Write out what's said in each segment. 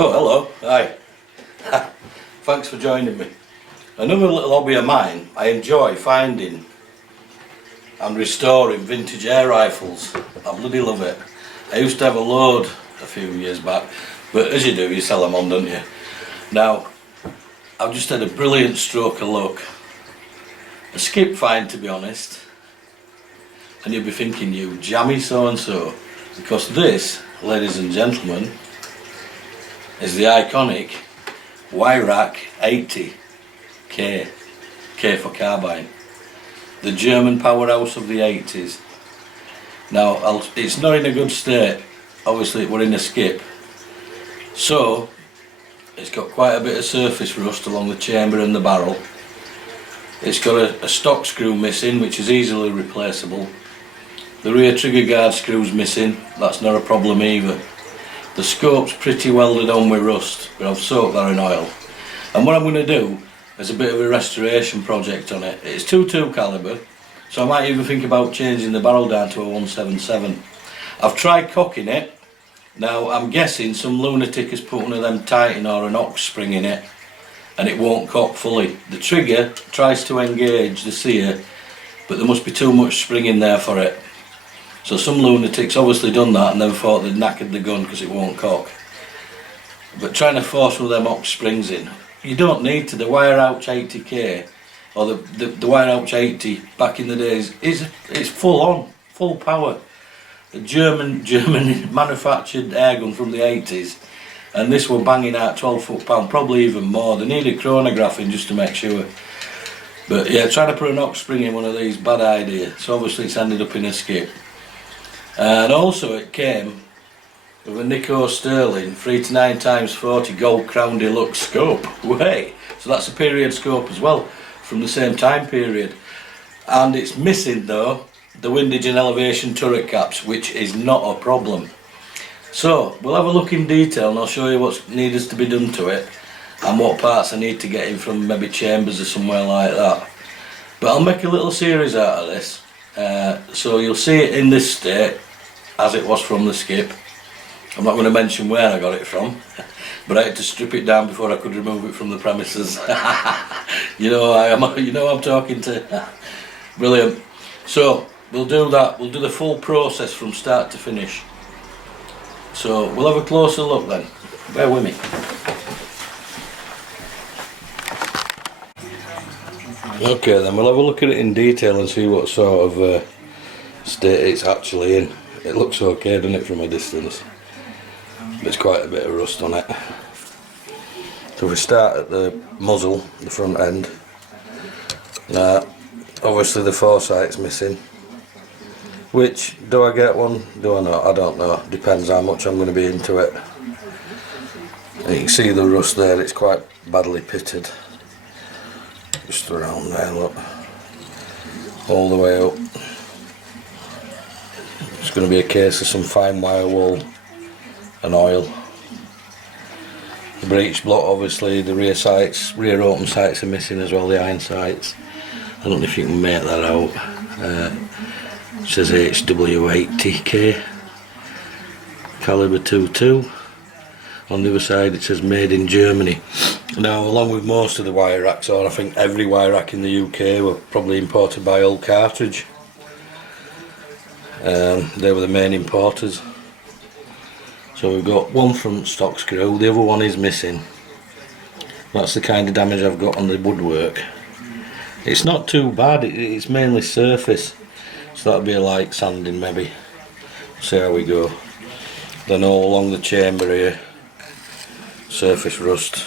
Oh, hello. Hi. Thanks for joining me. Another little hobby of mine, I enjoy finding and restoring vintage air rifles. I bloody love it. I used to have a load a few years back, but as you do, you sell them on, don't you? Now, I've just had a brilliant stroke of luck. A skip find, to be honest. And you'll be thinking, you jammy so-and-so. Because this, ladies and gentlemen, is the iconic HW80 K for carbine. The German powerhouse of the 80s. Now, it's not in a good state. Obviously, we're in a skip. So, it's got quite a bit of surface rust along the chamber and the barrel. It's got a stock screw missing, which is easily replaceable. The rear trigger guard screw's missing. That's not a problem either. The scope's pretty welded on with rust, but I've soaked that in oil. And what I'm going to do is a bit of a restoration project on it. It's 2.2 calibre, so I might even think about changing the barrel down to a 177. I've tried cocking it. Now I'm guessing some lunatic has put one of them Titan or an ox spring in it, and it won't cock fully. The trigger tries to engage the sear, but there must be too much spring in there for it. So some lunatic's obviously done that and then thought they'd knackered the gun because it won't cock. But trying to force one of them ox springs in, you don't need to. The Ouch 80K or the Ouch 80 back in the days it's full on, full power. A German manufactured airgun from the 80s, and this were banging out 12 foot-pound, probably even more. They needed chronographing just to make sure. But yeah, trying to put an ox spring in one of these, bad idea. So obviously it's ended up in a skip. And also it came with a Nico Sterling 3-9x40 gold crown deluxe scope. Way! So that's a period scope as well, from the same time period. And it's missing though the windage and elevation turret caps, which is not a problem. So we'll have a look in detail and I'll show you what's needed to be done to it and what parts I need to get in from maybe chambers or somewhere like that. But I'll make a little series out of this, so you'll see it in this state as it was from the skip. I'm not going to mention where I got it from, but I had to strip it down before I could remove it from the premises. You know I'm talking to. Brilliant. So we'll do that. We'll do the full process from start to finish. So we'll have a closer look then. Bear with me. Okay, then we'll have a look at it in detail and see what sort of state it's actually in. It looks okay, doesn't it, from a distance? There's quite a bit of rust on it. So if we start at the muzzle, the front end. Now, obviously the foresight's missing. Which, do I get one? Do I not? I don't know. Depends how much I'm going to be into it. And you can see the rust there, it's quite badly pitted. Just around there, look. All the way up. It's going to be a case of some fine wire wool and oil. The breech block, obviously, the rear sights, rear open sights are missing as well, the iron sights. I don't know if you can make that out. It says HW80K, calibre 2.2. On the other side it says made in Germany. Now, along with most of the wire racks, or I think every wire rack in the UK, were probably imported by Hull Cartridge. They were the main importers. So we've got one front stock screw, the other one is missing. That's the kind of damage I've got on the woodwork. It's not too bad, it's mainly surface, so that'll be a light sanding maybe. See how we go. Then all along the chamber here, surface rust.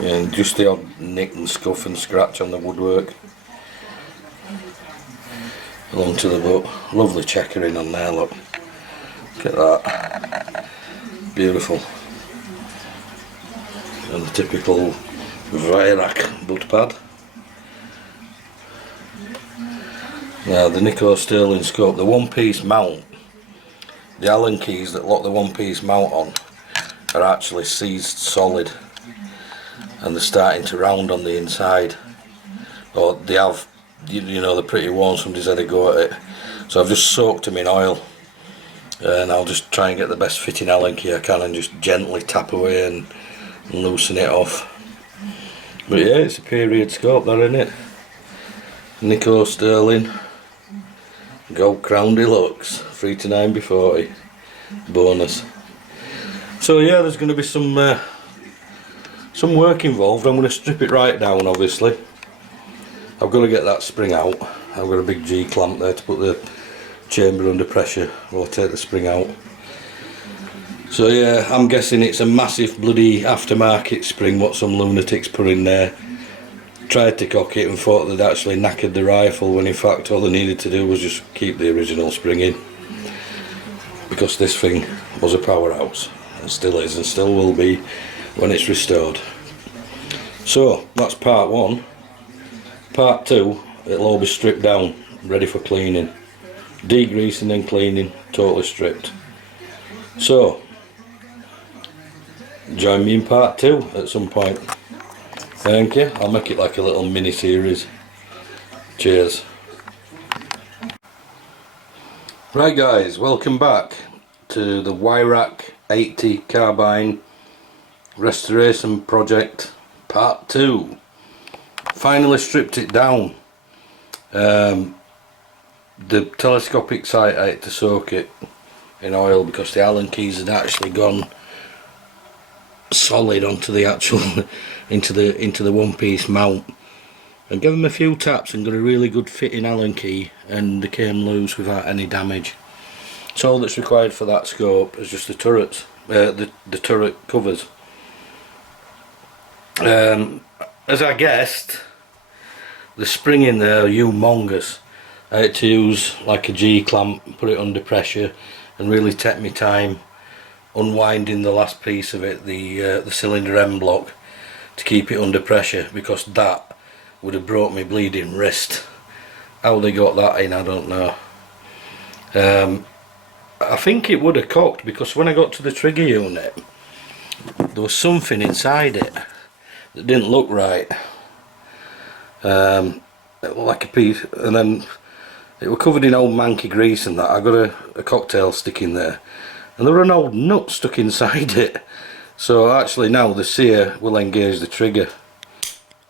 And just the odd nick and scuff and scratch on the woodwork. Along to the butt. Lovely checkering on there, look. Look at that. Beautiful. And the typical Virac butt pad. Now the Nico Sterling scope, the one-piece mount, the Allen keys that lock the one-piece mount on are actually seized solid, and they're starting to round on the inside, or they have, you know, they're pretty worn. Somebody's had a go at it, so I've just soaked them in oil and I'll just try and get the best fitting Allen key I can and just gently tap away and loosen it off. But yeah, it's a period scope there, isn't it? Nico Sterling Gold Crown Deluxe 3 to 9B40 bonus. So yeah, there's going to be some work involved. I'm going to strip it right down, obviously. I've got to get that spring out. I've got a big G clamp there to put the chamber under pressure while I take the spring out. So yeah, I'm guessing it's a massive bloody aftermarket spring what some lunatics put in there. Tried to cock it and thought they'd actually knackered the rifle, when in fact all they needed to do was just keep the original spring in. Because this thing was a powerhouse, and still is and still will be when it's restored. So that's part one. Part two, it'll all be stripped down, ready for cleaning. Degreasing and cleaning, totally stripped. So join me in part two at some point. Thank you. I'll make it like a little mini series. Cheers. Right guys, welcome back to the HW80 carbine restoration project part 2. Finally stripped it down. The telescopic sight, I had to soak it in oil because the Allen keys had actually gone solid onto the actual into the one-piece mount, and gave them a few taps and got a really good fitting Allen key, and they came loose without any damage. So all that's required for that scope is just the turrets, the turret covers. As I guessed, the spring in there are humongous. I had to use like a G clamp, put it under pressure, and really take my time unwinding the last piece of it, the cylinder end block, to keep it under pressure, because that would have broke my bleeding wrist. How they got that in, I don't know. I think it would have cocked, because when I got to the trigger unit there was something inside it that didn't look right. It looked like a piece, and then it was covered in old manky grease and that. I got a cocktail stick in there, and there were an old nut stuck inside it. So actually now the sear will engage the trigger.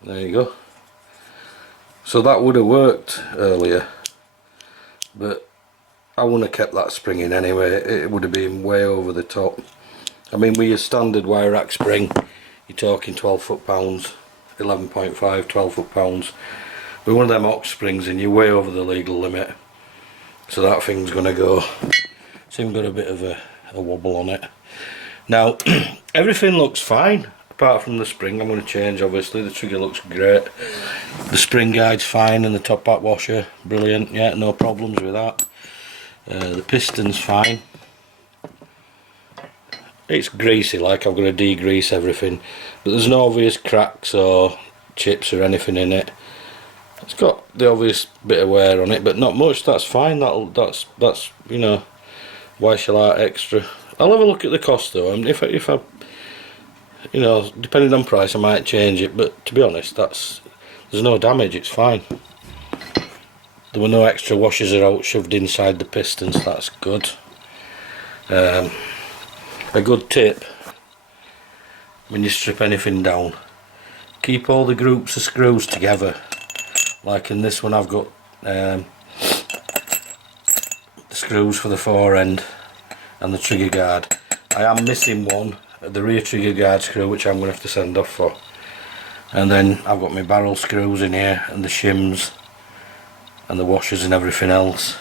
There you go. So that would have worked earlier, but I wouldn't have kept that spring in anyway. It would have been way over the top. I mean, with your standard wire rack spring, you're talking 12 foot-pounds, 11.5, 12 foot-pounds. With one of them ox springs and you're way over the legal limit. So that thing's gonna go. It's even got a bit of a wobble on it. Now, everything looks fine, apart from the spring. I'm going to change, obviously. The trigger looks great. The spring guide's fine, and the top back washer, brilliant. Yeah, no problems with that. The piston's fine. It's greasy, like I've got to degrease everything, but there's no obvious cracks or chips or anything in it. It's got the obvious bit of wear on it, but not much. That's fine. That's you know, why shall I extra? I'll have a look at the cost though, and if I, you know, depending on price, I might change it. But to be honest, there's no damage. It's fine. There were no extra washers or out shoved inside the pistons. That's good. A good tip when you strip anything down: keep all the groups of screws together. Like in this one, I've got the screws for the fore end and the trigger guard. I am missing one, the rear trigger guard screw, which I'm going to have to send off for. And then I've got my barrel screws in here, and the shims and the washers and everything else,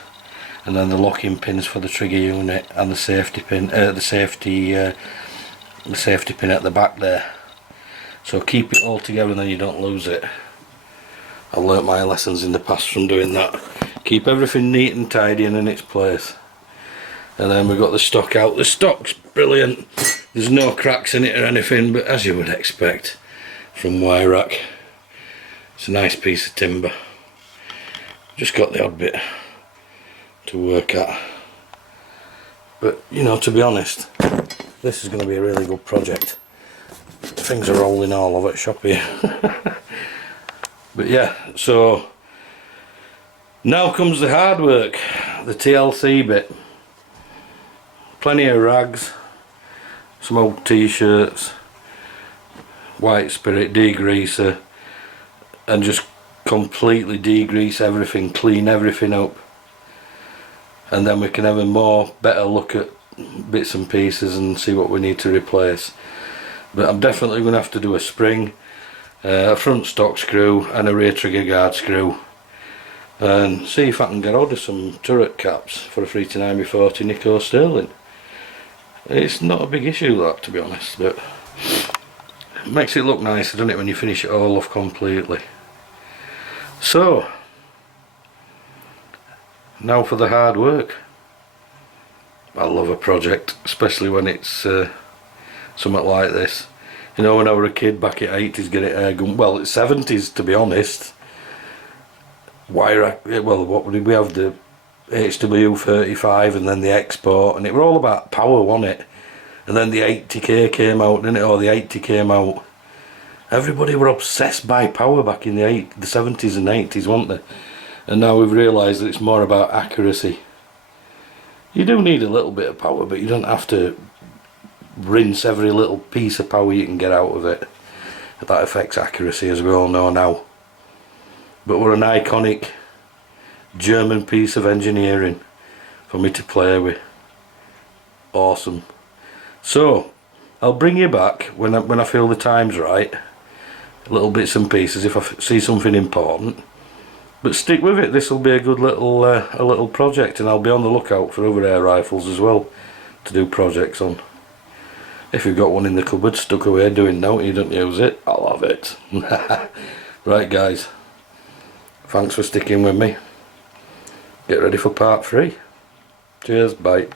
and then the locking pins for the trigger unit, and the safety pin, the safety pin at the back there. So keep it all together and then you don't lose it. I've learnt my lessons in the past from doing that. Keep everything neat and tidy and in its place. And then we've got the stock out. The stock's brilliant. There's no cracks in it or anything, but as you would expect from wire rack, it's a nice piece of timber. Just got the odd bit to work at. But you know, to be honest, this is going to be a really good project. Things are rolling all over the shop here. But yeah, so now comes the hard work, the TLC bit. plenty of rags, some old t-shirts, white spirit degreaser, and just completely degrease everything, clean everything up, and then we can have a better look at bits and pieces and see what we need to replace. But I'm definitely going to have to do a spring, a front stock screw and a rear trigger guard screw, and see if I can get hold of some turret caps for a 390-40 Nico Sterling. It's not a big issue that, to be honest, but it makes it look nicer, doesn't it, when you finish it all off completely. So now for the hard work. I love a project, especially when it's something like this. You know, when I was a kid back at 80s, get it airgun, well it's 70s to be honest. Well, what did we have? The HW35 and then the Export, and it were all about power, wasn't it? And then the 80k came out, didn't it? Or the 80 came out. Everybody were obsessed by power back in the 70s and 80s, weren't they? And now we've realised that it's more about accuracy. You do need a little bit of power, but you don't have to rinse every little piece of power you can get out of it. That affects accuracy, as we all know now. But we're an iconic German piece of engineering for me to play with. Awesome. So I'll bring you back when I feel the time's right. Little bits and pieces if I see something important. But stick with it. This will be a good little a little project, and I'll be on the lookout for other air rifles as well to do projects on. If you've got one in the cupboard stuck away doing note, you don't use it, I'll have it. Right guys, thanks for sticking with me. Get ready for part 3. Cheers, bye.